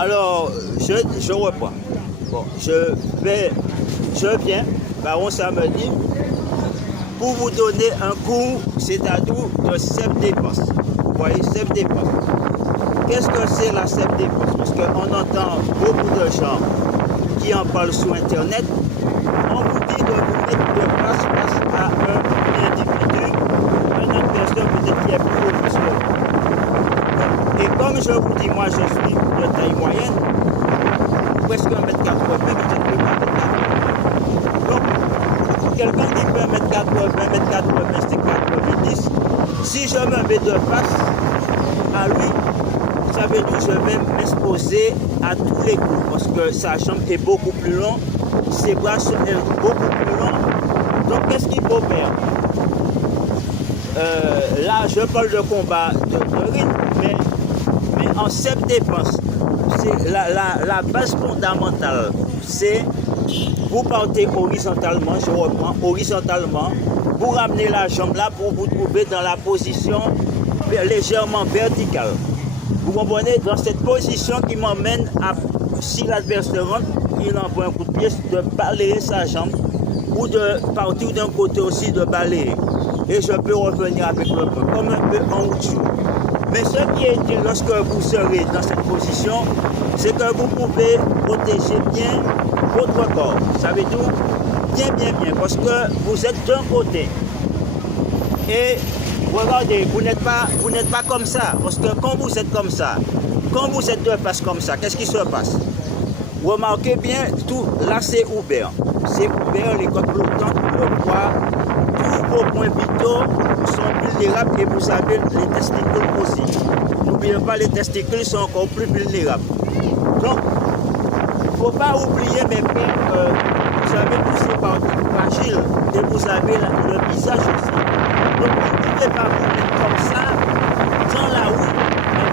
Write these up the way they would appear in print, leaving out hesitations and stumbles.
Alors, je reprends. Bon, je viens, Baron samedi, pour vous donner un cours, c'est-à-dire de self-défense. Vous voyez, self-défense. Qu'est-ce que c'est la self-défense? Parce qu'on entend beaucoup de gens qui en parlent sur Internet. On vous dit de vous mettre de face à un individu, un adversaire peut-être qui est plus haut que vous. Et comme je vous dis, moi je suis de taille moyenne, presque 1m80, vous êtes plus 1m80. Donc, quelqu'un qui peut 1m80, 1m80, c'est 90. Si je me mets de face à lui, ça veut dire que je vais m'exposer à tous les coups parce que sa jambe est beaucoup plus longue, ses bras sont beaucoup plus longs. Donc qu'est-ce qu'il faut faire? Là, je parle de combat de rythme, mais en self-défense, c'est la base fondamentale, c'est vous partez horizontalement, je reprends, horizontalement, vous ramenez la jambe là pour vous trouver dans la position légèrement verticale. Vous comprenez? Dans cette position qui m'emmène à, si l'adversaire rentre, il envoie un coup de pied, de balayer sa jambe ou de partir d'un côté aussi de balayer. Et je peux revenir avec le point, comme un peu en dessous. Mais ce qui est dit lorsque vous serez dans cette position, c'est que vous pouvez protéger bien votre corps. Ça veut dire bien, parce que vous êtes d'un côté. Et regardez, vous n'êtes pas comme ça, parce que quand vous êtes comme ça, quand vous êtes de face comme ça, qu'est-ce qui se passe? Remarquez bien, tout là c'est ouvert. C'est ouvert, les côtes flottantes, le poids, tous vos points vitaux sont vulnérables et vous avez les testicules aussi. N'oubliez pas, les testicules sont encore plus vulnérables. Donc, il ne faut pas oublier mes frères, vous avez tous ces parties fragiles et vous avez le visage aussi. Donc, vous ne pouvez pas vous mettre comme ça dans la rue,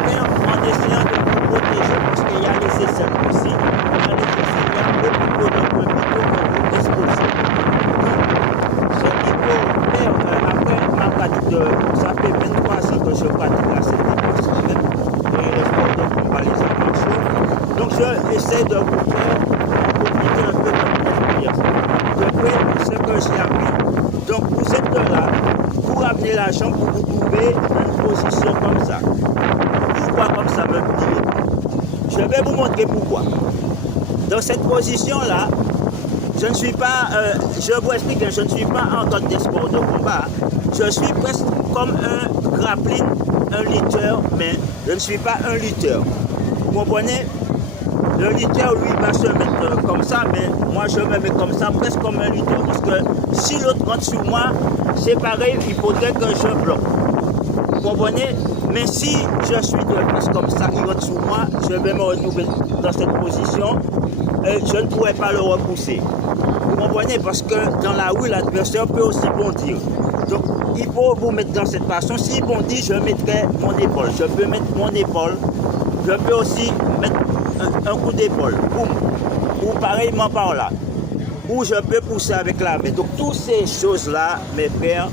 mais en essayant de vous protéger parce qu'il y a les aisselles aussi. Il y a les aisselles, il y a beaucoup de points vitaux que vous exposez. Donc, ce qu'il faut faire, après ma pratique, ça fait 23 ans que je pratique la self-défense même, et les sports de combat, les arts martiaux. Donc, j'essaie de vous faire profiter un peu de mon expérience. Depuis ce que j'ai appris. Donc, vous êtes là. Pour amener la jambe pour vous trouver une position comme ça. Pourquoi comme ça, me direz? Je vais vous montrer pourquoi. Dans cette position-là, je ne suis pas, je vous explique, je ne suis pas en tant que sport de combat. Je suis presque comme un grappling, un lutteur, mais je ne suis pas un lutteur. Vous comprenez? Le lutteur, lui, va se mettre comme ça, mais moi, je me mets comme ça, presque comme un lutteur. Parce que si l'autre rentre sur moi, c'est pareil, il faudrait que je bloque. Vous comprenez? Mais si je suis de face comme ça, il rentre sur moi, je vais me retrouver dans cette position, je ne pourrai pas le repousser. Vous comprenez? Parce que dans la rue, l'adversaire peut aussi bondir. Donc, il faut vous mettre dans cette façon. S'il bondit, je mettrai mon épaule. Je peux mettre mon épaule. Je peux aussi mettre un coup d'épaule, boum, ou pareillement par là, ou je peux pousser avec la main. Donc toutes ces choses-là, mes frères,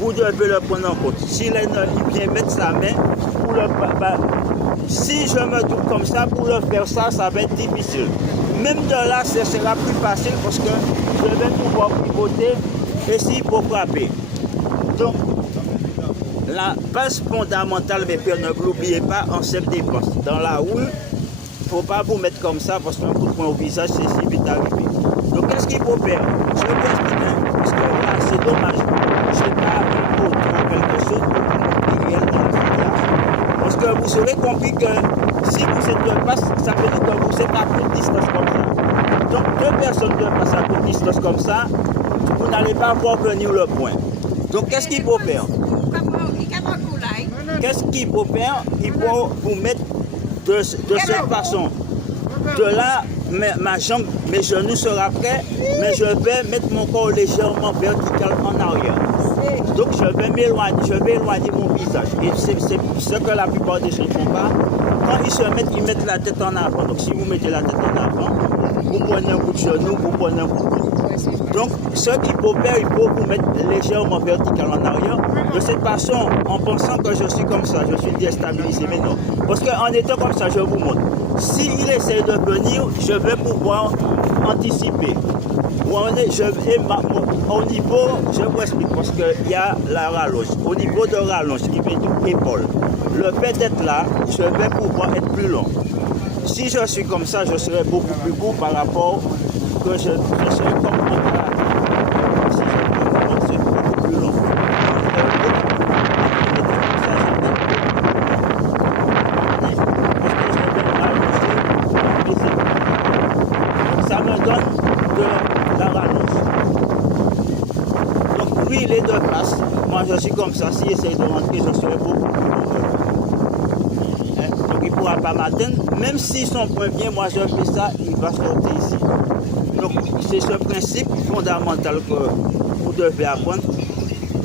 vous devez le prendre en compte. Si l'ennemi vient mettre sa main, pour le, si je me trouve comme ça, pour le faire ça, ça va être difficile. Même de là, ce sera plus facile parce que je vais pouvoir pivoter et s'il faut frapper. Donc, la base fondamentale, mes frères, ne l'oubliez pas en self-défense. Dans la rue, il ne faut pas vous mettre comme ça parce qu'un coup de poing au visage, c'est si vite arrivé. Donc, qu'est-ce qu'il faut faire? Je vais vous expliquer, parce que là, c'est dommage. Je n'ai pas un autre quelque chose pour vous réel dans la situation. Parce que vous aurez compris que si vous êtes de face, ça veut dire que vous êtes à courte distance comme ça. Donc, deux personnes de face à courte distance comme ça, vous n'allez pas voir venir le point. Donc, qu'est-ce qu'il faut faire? Qu'est-ce qu'il faut faire? Il faut vous mettre de cette façon. De là, ma jambe, mes genoux seront prêts, mais je vais mettre mon corps légèrement vertical en arrière. Donc je vais éloigner mon visage. Et c'est ce que la plupart des gens ne font pas. Quand ils se mettent, ils mettent la tête en avant. Donc si vous mettez la tête en avant, vous prenez un coup de genou, vous prenez un coup de coude. Donc ce qu'il faut faire, il faut vous mettre légèrement vertical en arrière. De cette façon, en pensant que je suis comme ça, je suis déstabilisé. Mais non. Parce qu'en étant comme ça, je vous montre. s'il essaie de venir, je vais pouvoir anticiper. Au niveau, je vous explique, parce qu'il y a la rallonge. Au niveau de rallonge qui fait du épaule, le fait d'être là, je vais pouvoir être plus long. Si je suis comme ça, je serai beaucoup plus court par rapport que je serai comme ça. Si je suis beaucoup plus long. Ça me donne de la rallonge. Donc lui, il est de place. Moi, je suis comme ça. S'il essaye de rentrer, je serai beaucoup plus long. Donc il ne pourra pas m'atteindre. Même si son point vient, moi je fais ça, il va sortir ici. Donc c'est ce principe fondamental que vous devez apprendre.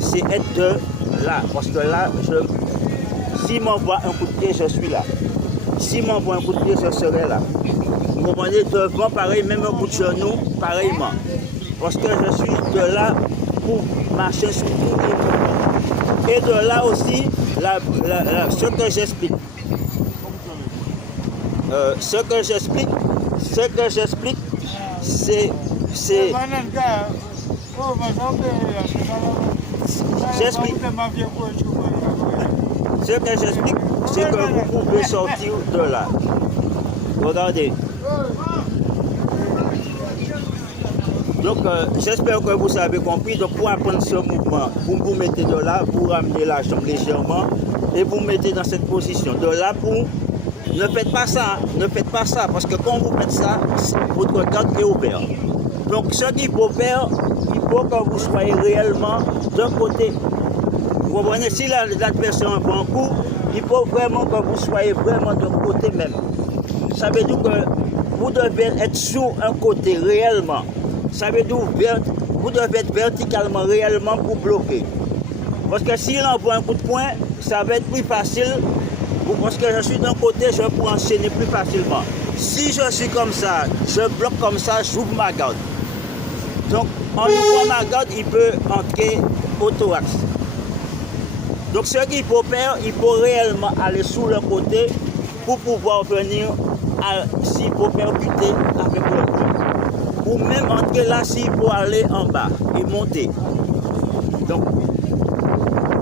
C'est être de là. Parce que là, s'il m'envoie un coup de pied, je suis là. S'il m'envoie un coup de pied, je serai là. Vous comprenez, devant, pareil, même un coup de genou, pareillement. Parce que je suis de là pour marcher sur tous les mouvements. Et de là aussi, ce que j'explique. Ce que j'explique, c'est j'explique. Ce que j'explique, c'est que vous pouvez sortir de là. Regardez. Donc, j'espère que vous avez compris. Donc, pour apprendre ce mouvement, vous vous mettez de là, vous ramenez la jambe légèrement et vous mettez dans cette position. De là, ne faites pas ça, ne faites pas ça, parce que quand vous faites ça, votre garde est ouvert. Donc, ce qu'il faut faire, il faut que vous soyez réellement d'un côté. Vous comprenez, si l'adversaire prend un coup, il faut vraiment que vous soyez vraiment d'un côté même. Ça veut dire que vous devez être sur un côté réellement. Ça veut dire que vous devez être verticalement réellement pour bloquer. Parce que s'il envoie un coup de poing, ça va être plus facile. Parce que je suis d'un côté, je peux enchaîner plus facilement. Si je suis comme ça, je bloque comme ça, j'ouvre ma garde. Donc, en ouvrant ma garde, il peut entrer au thorax. Donc, ce qu'il faut faire, il faut réellement aller sous le côté pour pouvoir venir, s'il faut percuter avec le poing. Ou même entrer là s'il faut aller en bas et monter. Donc,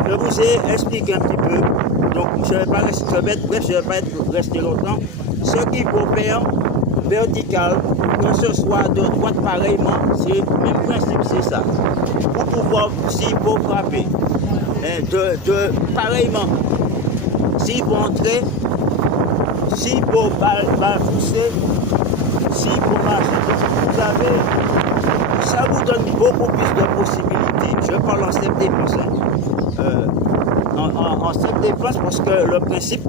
je vous ai expliqué un petit peu. Donc, je ne vais pas rester longtemps. Ce qu'il faut faire, vertical, que ce soit de droite pareillement, c'est le même principe, c'est ça. Pour pouvoir, s'il faut frapper, pareillement, s'il faut entrer, s'il faut pousser, s'il faut marcher, vous savez, ça vous donne beaucoup plus de possibilités. Je parle en self-défense. En self-défense parce que le principe,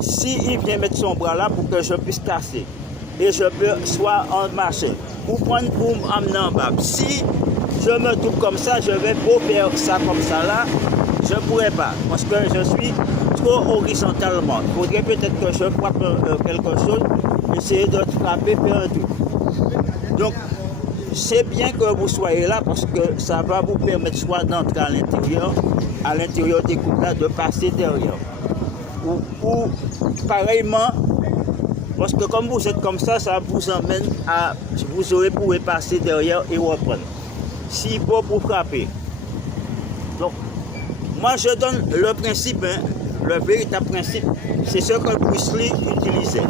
s'il vient mettre son bras là pour que je puisse casser, et je peux soit en marcher, ou prendre pour m'amener en bas. Si je me trouve comme ça, je vais pas faire ça comme ça là, je ne pourrais pas, parce que je suis trop horizontalement. Il faudrait peut-être que je frappe quelque chose, essayer de frapper, faire un truc. Donc, c'est bien que vous soyez là parce que ça va vous permettre soit d'entrer à l'intérieur des coups là, de passer derrière. Ou pareillement, parce que comme vous êtes comme ça vous emmène à, vous pouvez passer derrière et reprendre. S'il faut pour frapper. Donc, moi je donne le principe, le véritable principe, c'est ce que Bruce Lee utilisait.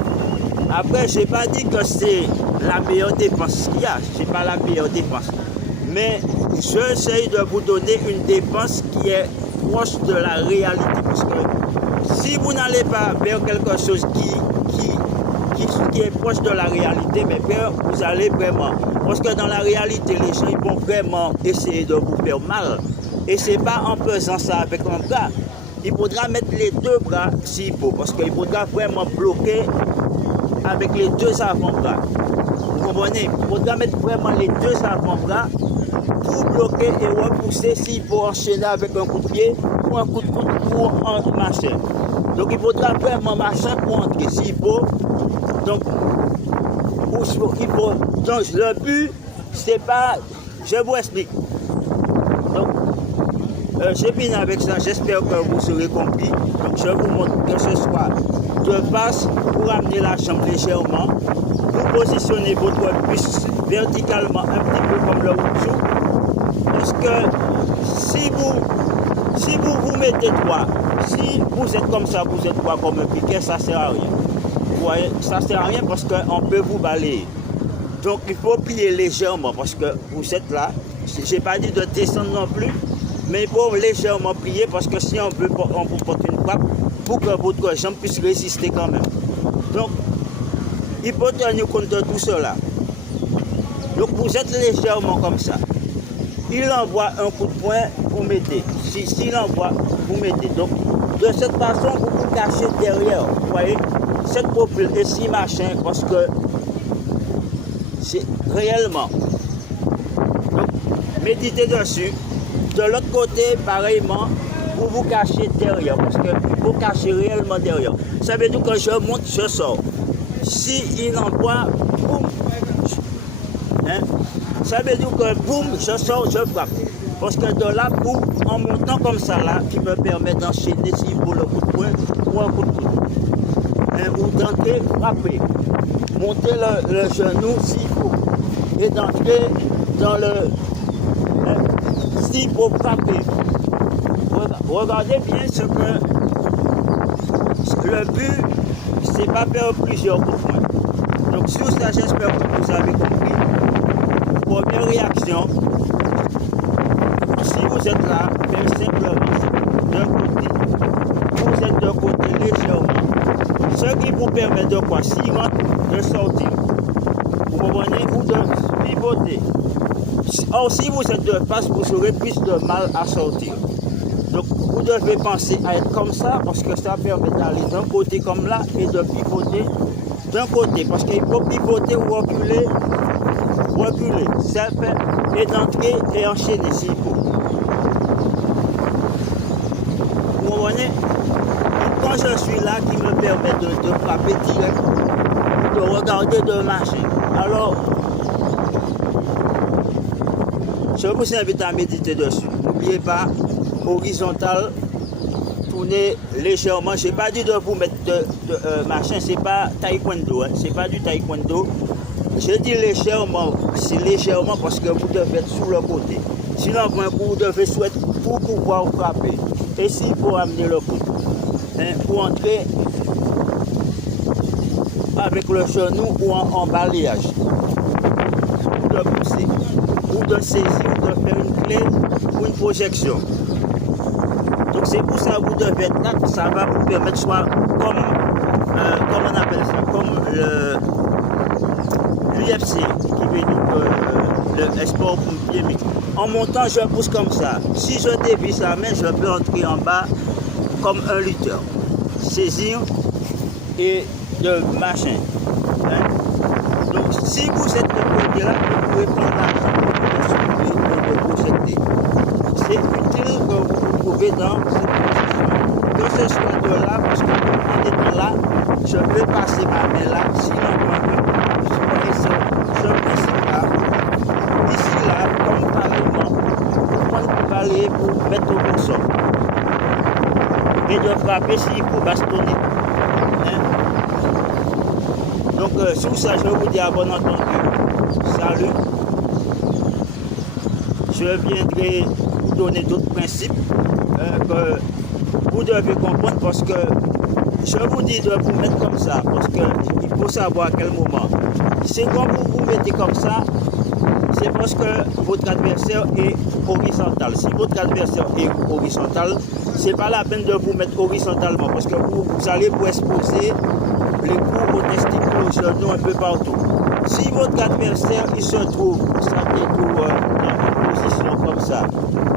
Après, je n'ai pas dit que c'est la meilleure défense qu'il y a, c'est pas la meilleure défense. Mais j'essaie de vous donner une défense qui est proche de la réalité. Parce que si vous n'allez pas vers quelque chose qui est proche de la réalité, mais vous allez vraiment. Parce que dans la réalité, les gens ils vont vraiment essayer de vous faire mal. Et ce n'est pas en faisant ça avec un bras. Il faudra mettre les deux bras s'il faut. Parce qu'il faudra vraiment bloquer avec les deux avant-bras. Vous comprenez? Il faudra mettre vraiment les deux avant-bras pour bloquer et repousser s'il faut enchaîner avec un coup de pied ou un coup de coude pour marcher. Donc il faudra vraiment marcher pour entrer s'il faut. Donc, le but, c'est pas... Je vous explique. Donc, j'ai fini avec ça. J'espère que vous serez compris. Donc, je vous montre que ce soit de face ou vous ramenez la jambe légèrement, vous positionnez votre buste verticalement un petit peu comme le Wushu, parce que si vous vous mettez droit, si vous êtes comme ça, vous êtes droit comme un piquet, ça ne sert à rien. Vous voyez, ça ne sert à rien parce qu'on peut vous balayer. Donc il faut plier légèrement parce que vous êtes là. Je n'ai pas dit de descendre non plus, mais il faut légèrement plier parce que si on veut, on vous porte une frappe pour que votre jambe puisse résister quand même. Donc il faut tenir compte de tout cela. Donc vous êtes légèrement comme ça. Il envoie un coup de poing, vous mettez. S'il envoie, vous mettez. Donc de cette façon, vous vous cachez derrière. Vous voyez, cette profil et si machin, parce que c'est réellement. Donc, méditez dessus. De l'autre côté, pareillement, vous vous cachez derrière, parce qu'il faut cacher réellement derrière. Ça veut dire que je monte, je sors. Si il envoie, boum. Hein? Ça veut dire que boum, je sors, je frappe. Parce que de là, boum, en montant comme ça là, qui me permet d'enchaîner s'il faut le coup de poing ou un coup de coude. Hein? Ou d'entrer, frapper. Monter le genou s'il faut. Et d'entrer dans le... Hein? S'il faut frapper. Regardez bien ce que... Le but, c'est pas faire plusieurs coups de poing. Donc sur ça, j'espère que vous avez compris. Première réaction, si vous êtes là, faites simplement d'un côté. Vous êtes d'un côté légèrement. Ce qui vous permet de quoi? S'il rentre, de sortir. Vous comprenez? Ou de pivoter. Or, si vous êtes de face, vous aurez plus de mal à sortir. Donc, vous devez penser à être comme ça, parce que ça permet d'aller d'un côté comme là et de pivoter d'un côté. Parce qu'il faut pivoter ou reculer. Reculer, ça fait, et d'entrer et enchaîner s'il faut. Vous comprenez? Quand je suis là, qui me permet de frapper direct, de regarder, de marcher. Alors, je vous invite à méditer dessus. N'oubliez pas, horizontal, tournez légèrement. Je n'ai pas dit de vous mettre de machin, c'est pas taekwondo, hein. C'est pas du taekwondo. Je dis légèrement, c'est légèrement parce que vous devez être sur le côté. Sinon, vous devez souhaiter pour pouvoir frapper. Et s'il faut amener le coup, hein, pour entrer avec le genou ou en balayage, ou de pousser, ou de saisir, ou de faire une clé ou une projection. Donc c'est pour ça que vous devez être là, ça va vous permettre soit comme on appelle ça, comme l'UFC, qui veut dire le sport pompier. En montant, je pousse comme ça. Si je dévisse la main, je peux entrer en bas comme un lutteur. Saisir et de machin. Hein? Donc si vous êtes de côté là, vous pouvez prendre la jambe et de projeter. C'est utile que vous vous trouvez dans cette position. Que ce soit de là, parce que en étant là, je peux passer ma main là, sinon je peux ici là, comme pareillement, vous prendre le palier pour mettre au sol. Et de frapper s'il faut bastonner. Hein? Donc sur ça, je vous dis à bon entendu. Salut. Je viendrai vous donner d'autres principes que vous devez comprendre parce que je vous dis de vous mettre comme ça parce qu'il faut savoir à quel moment. C'est quand vous vous mettez comme ça, c'est parce que votre adversaire est horizontal. Si votre adversaire est horizontal, ce n'est pas la peine de vous mettre horizontalement parce que vous allez vous exposer les coups aux testicules, aux genoux, un peu partout. Si votre adversaire il se trouve dans une position comme ça,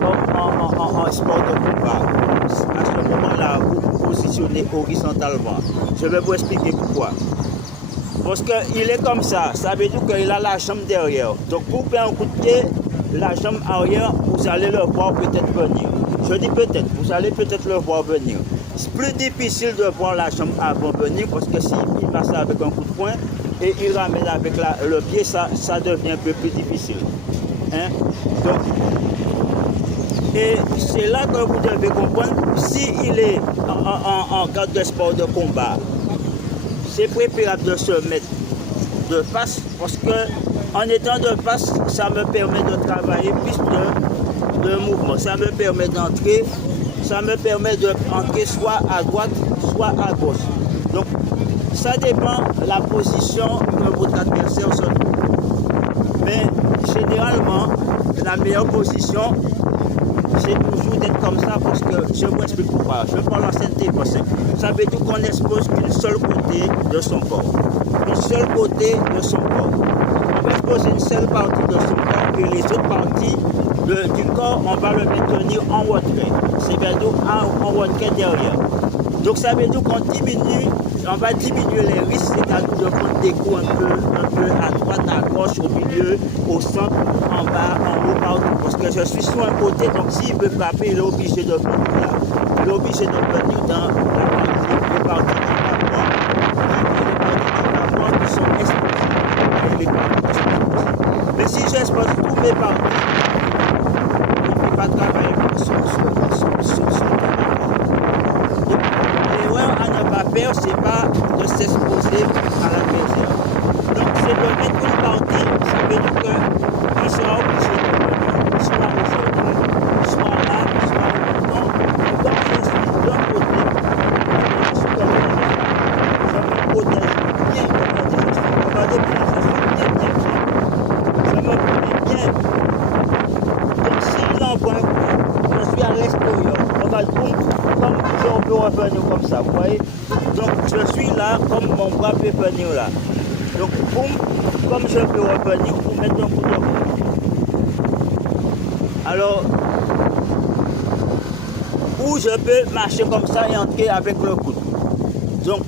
comme en sport de combat, à ce moment-là, vous vous positionnez horizontalement. Je vais vous expliquer pourquoi. Parce qu'il est comme ça veut dire qu'il a la jambe derrière. Donc pour faire un coup de pied, la jambe arrière, vous allez le voir peut-être venir. Je dis peut-être, vous allez peut-être le voir venir. C'est plus difficile de voir la jambe avant venir parce que s'il passe avec un coup de poing et il ramène avec le pied, ça devient un peu plus difficile. Hein? Donc, et c'est là que vous devez comprendre s'il est en cadre de sport de combat. c'est préférable de se mettre de face parce que en étant de face, ça me permet de travailler plus de mouvement. Ça me permet d'entrer, soit à droite, soit à gauche. Donc, ça dépend de la position que votre adversaire se trouve. Mais généralement, la meilleure position, c'est toujours d'être comme ça parce que je vous explique pourquoi. Je parle en synthé parce que ça veut dire qu'on expose qu'une seule côté de son corps. Une seule côté de son corps. On va exposer une seule partie de son corps et les autres parties du corps, on va le maintenir en retrait. C'est-à-dire en retrait derrière. Donc ça veut dire qu'on diminue, on va diminuer les risques, c'est-à-dire de prendre des coups un peu à droite, à gauche, au milieu, au centre, en bas, en haut, partout. Parce que je suis sur un côté, donc s'il veut frapper, il est obligé de venir là. Il est obligé de venir dans les parties qui sont exposées. Mais si j'expose tous mes parties, je ne peux pas travailler sur l'erreur à ne pas faire, ce n'est pas de s'exposer à l'adversaire. Donc c'est de mettre une partie, ça veut dire qu'on sera obligé de venir soit aujourd'hui, soit là, soit maintenant. Comme je suis d'un côté, je me protège bien, on va déplacer, je me protège bien. Donc s'il envoie un coup, je suis à l'extérieur, on va le coup, comme on peut revenir comme ça, vous voyez. Donc je suis là, comme mon bras peut venir là. Donc boum, comme je peux revenir pour mettre un coup de coude. Alors, ou je peux marcher comme ça et entrer avec le coude. Donc,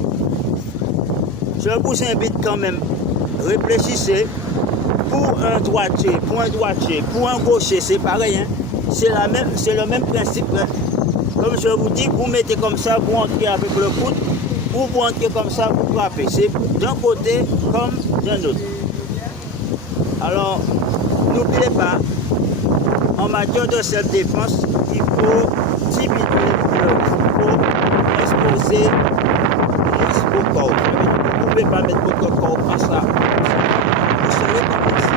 je vous invite quand même, réfléchissez. Pour un droitier, pour un gaucher, c'est pareil. Hein? C'est le même principe. Hein? Comme je vous dis, vous mettez comme ça, vous entrez avec le coude, ou vous entrez comme ça, vous frappez. C'est d'un côté comme d'un autre. Alors, n'oubliez pas, en matière de self-défense, il faut diminuer il faut exposer au corps. Vous ne pouvez pas mettre votre corps à ça. Vous serez comme ici.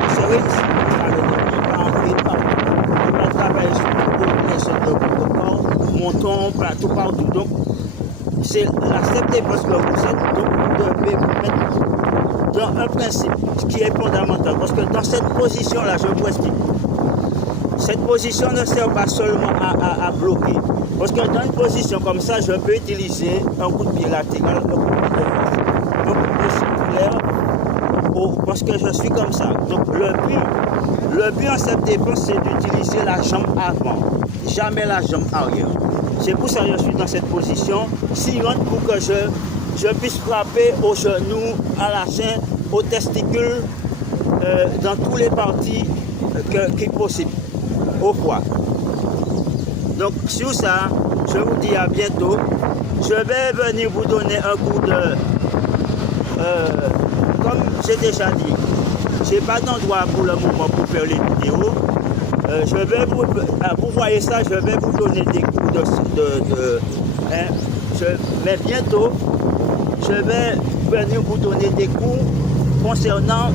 Vous serez ici. On va travailler sur le corps, montant, partout. Donc, c'est la self-défense que vous êtes. Donc, vous devez vous mettre dans un principe qui est fondamental. Parce que dans cette position-là, je vous explique. Cette position ne sert pas seulement à bloquer. Parce que dans une position comme ça, je peux utiliser un coup de pied latéral, un coup de pied circulaire, parce que je suis comme ça. Donc le but en cette défense, c'est d'utiliser la jambe avant, jamais la jambe arrière. C'est pour ça que je suis dans cette position. S'il rentre pour que je puisse frapper au genou, à la chaîne, aux testicules, dans toutes les parties qui est possible. Au foie. Donc sur ça, je vous dis à bientôt. Je vais venir vous donner un coup de... comme j'ai déjà dit, je n'ai pas d'endroit pour le moment pour faire les vidéos. Je vais vous voyez ça, je vais vous donner des coups mais bientôt, je vais venir vous donner des coups concernant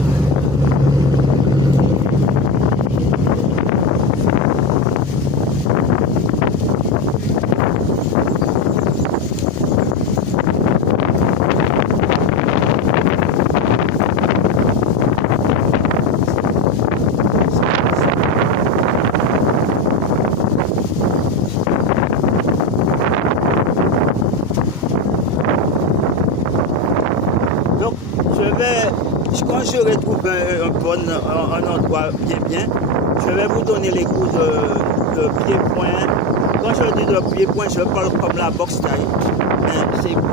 quand je retrouve un endroit bien, je vais vous donner les coups de pied-point. Quand je dis de pied-point, je parle comme la boxe taille.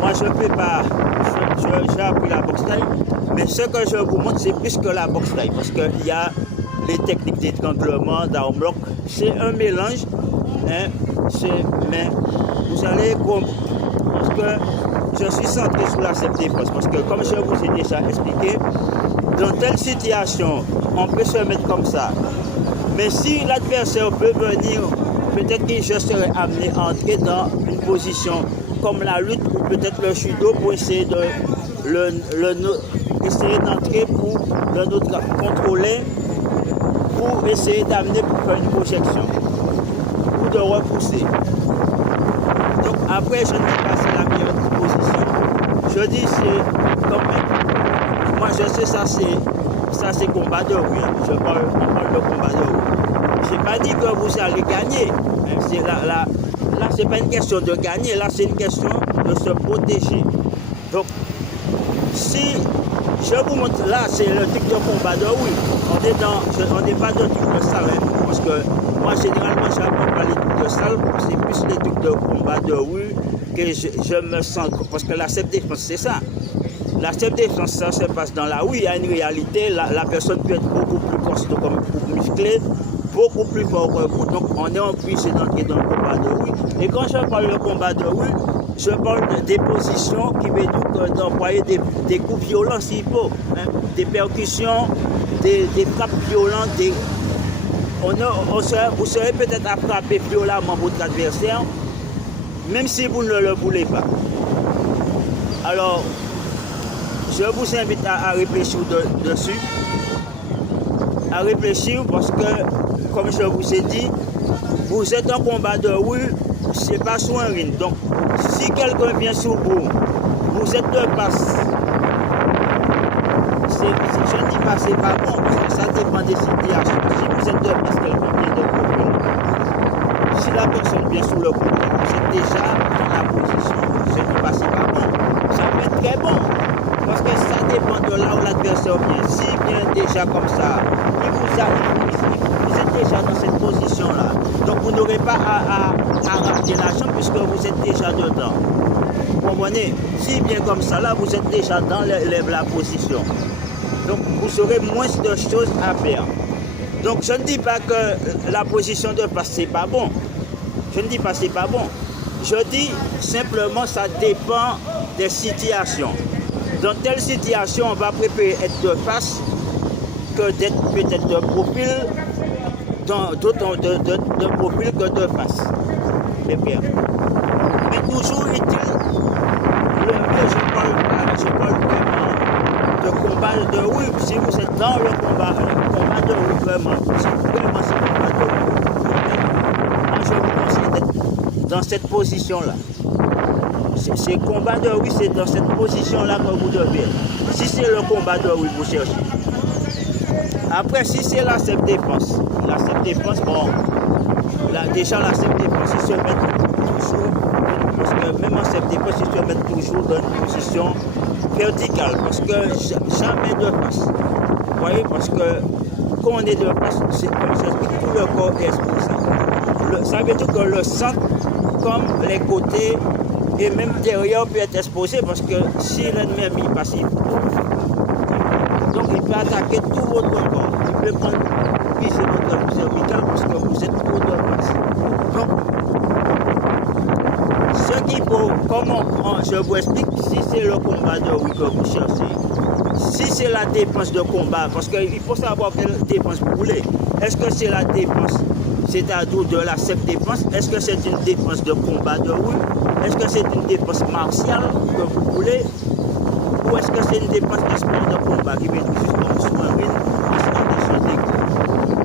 Moi, je ne fais pas, j'ai appris la boxe taille, mais ce que je vous montre, c'est plus que la boxe taille, parce qu'il y a les techniques d'étranglement, d'arm-lock, c'est un mélange, hein, mais vous allez comprendre, parce que je suis centré sur la self-défense, parce que comme je vous ai déjà expliqué, dans telle situation, on peut se mettre comme ça. Mais si l'adversaire peut venir, peut-être que je serai amené à entrer dans une position comme la lutte ou peut-être le judo pour essayer essayer d'entrer pour le nôtre contrôler, pour essayer d'amener pour faire une projection, ou de repousser. Donc après, je ne dis pas c'est la meilleure position. Je dis c'est quand même, moi je sais ça c'est combat de rue. On parle de combat de rue. Je n'ai pas dit que vous allez gagner. Là, c'est pas une question de gagner, là c'est une question de se protéger. Donc si je vous montre, là c'est le truc de combat de rue. On n'est pas dans le truc de salle, hein, parce que moi généralement j'apprends pas les trucs de salle, c'est plus les trucs de combat de rue que je me sens, parce que la self-défense c'est ça. La self-défense ça se passe dans la rue, il y a une réalité, la personne peut être beaucoup plus costaud, beaucoup musclée, beaucoup plus fort que vous. Donc on est obligé d'entrer dans le combat de rue. Et quand je parle de combat de rue, je parle des positions qui veulent dire d'employer des coups violents s'il faut, hein, des percussions, des frappes violentes. Vous serez peut-être à frapper violemment votre adversaire, même si vous ne le voulez pas. Alors, je vous invite à réfléchir dessus, à réfléchir parce que, comme je vous ai dit, vous êtes en combat de rue, c'est pas sur un ring. Donc, si quelqu'un vient sur vous, vous êtes de passe. Je ne dis pas c'est pas bon, parce que ça dépend des situations. Si vous êtes de passe, quelqu'un vient de profil. Si la personne vient sur le coup, vous êtes déjà dans la position. Je ne dis pas c'est pas bon. Ça peut être très bon. Parce que ça dépend de là où l'adversaire vient. S'il vient déjà comme ça, vous êtes déjà dans cette position-là. Donc vous n'aurez pas à rater la jambe puisque vous êtes déjà dedans. Vous comprenez? S'il vient comme ça, là, vous êtes déjà dans la position. Donc vous aurez moins de choses à faire. Donc je ne dis pas que la position de passe, c'est pas bon. Je ne dis pas que c'est pas bon. Je dis simplement ça dépend des situations. Dans telle situation, on va préférer être de face que d'être peut-être de profil, dans d'autres de profil que de face. Mais toujours est-il, le mieux, je parle vraiment de combat de rue. Si vous êtes dans le combat de rue, vraiment c'est combat de rue. Moi, je vous conseille d'être dans cette position-là. Ces combats de rue, c'est dans cette position-là que vous devez être. Si c'est le combat de rue, vous cherchez. Après, si c'est la self-défense, bon, déjà la self-défense, ils se mettent toujours, parce que même en self-défense, ils se mettent toujours dans une position verticale, parce que jamais de face. Vous voyez, parce que quand on est de face, c'est comme ça, tout le corps est exposé. Ça veut dire que le centre, comme les côtés, et même derrière peut être exposé parce que si l'ennemi est mis passif, donc il peut attaquer tout votre corps. Il peut prendre viser votre cervical parce que vous êtes trop de face. Donc, ce qu'il faut, comment je vous explique, si c'est le combat de rue que vous cherchez, si c'est la défense de combat, parce qu'il faut savoir quelle défense vous voulez. Est-ce que c'est la défense, c'est-à-dire de la self-défense? Est-ce que c'est une défense de combat de rue? Est-ce que c'est une défense martiale que vous voulez? Ou est-ce que c'est une défense de sport de combat qui vient juste comme sur un ring,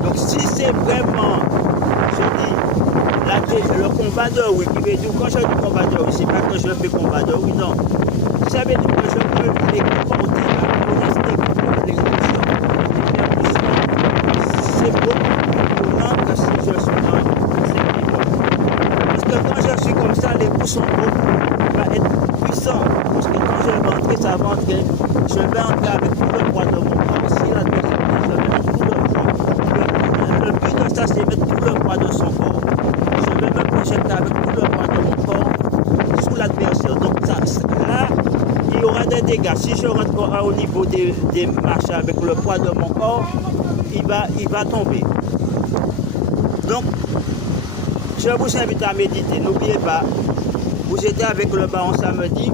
donc si c'est vraiment, je dis, le combat de rue, qui veut dire, quand je dis combat de rue, c'est pas que je fais combat de rue, non. Ça veut dire que je peux les comporter à les c'est beaucoup plus grand que si je suis dans cette. Parce que quand je suis comme ça, les coups sont beaucoup, va être puissants. Parce que quand je vais entrer, ça va entrer. Je vais entrer avec tout le poids de mon corps. Si la personne je vais mettre tout le poids. Le but de ça, c'est mettre tout le poids de son corps. Je vais me projeter avec tout le poids de mon corps sous l'adversaire. Donc ça, là, il y aura des dégâts. Si je rentre au niveau des marches avec le poids de mon corps, il va tomber. Donc, je vous invite à méditer. N'oubliez pas, vous étiez avec le baron samedi.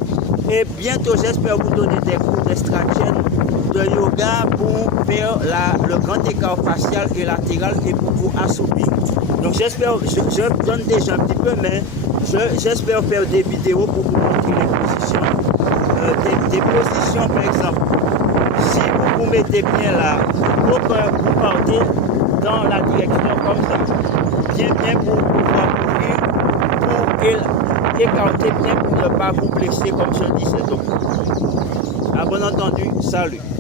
Et bientôt, j'espère vous donner des cours d'extraction de yoga pour faire le grand écart facial et latéral et pour vous assouplir. Donc, j'espère, je donne déjà un petit peu, mais j'espère faire des vidéos pour vous montrer les positions des positions, par exemple. Si vous vous mettez bien là, vous partez dans la direction comme ça. Bien pour pouvoir couvrir, pour écarter bien pour ne pas vous blesser comme je disais. Donc, à bon entendu, salut.